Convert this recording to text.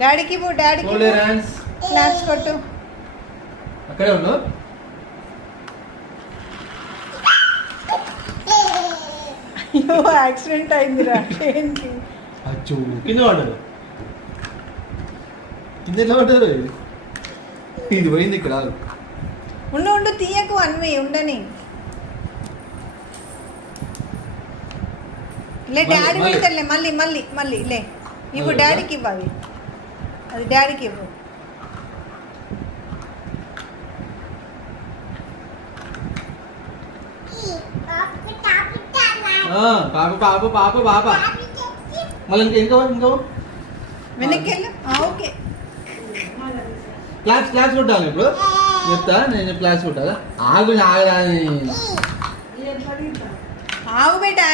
డాడీకి పో, డాడీకి క్లాప్స్ కొట్టు. అక్కడే ఉన్నావు. అయ్యో యాక్సిడెంట్ అయిందిరా ట్రైన్కి. అచ్చో కింద పడ్డారు. కింద ఎట్లా పడ్డారు? ఇది పోయింది ఇక్కడ. ఉండు ఉండు తీయకు అన్వి ఉండని. లే డాడీ పెడతాడులే. మళ్ళీ మళ్ళీ మళ్ళీ లే ఇవ్వు డాడీకి ఇవ్వు. అది డాడీకి ఇవ్వు. పాప పాప పాప పాప మళ్ళీ ఇంకా ఇంకా వెనక్కి వెళ్ళు. ఓకే క్లాస్ క్లాస్ కొట్టాలి ఇప్పుడు. చెప్తా నేను క్లాస్ కొట్టాలా? ఆగు ఆగదా? ఆవు బేటా.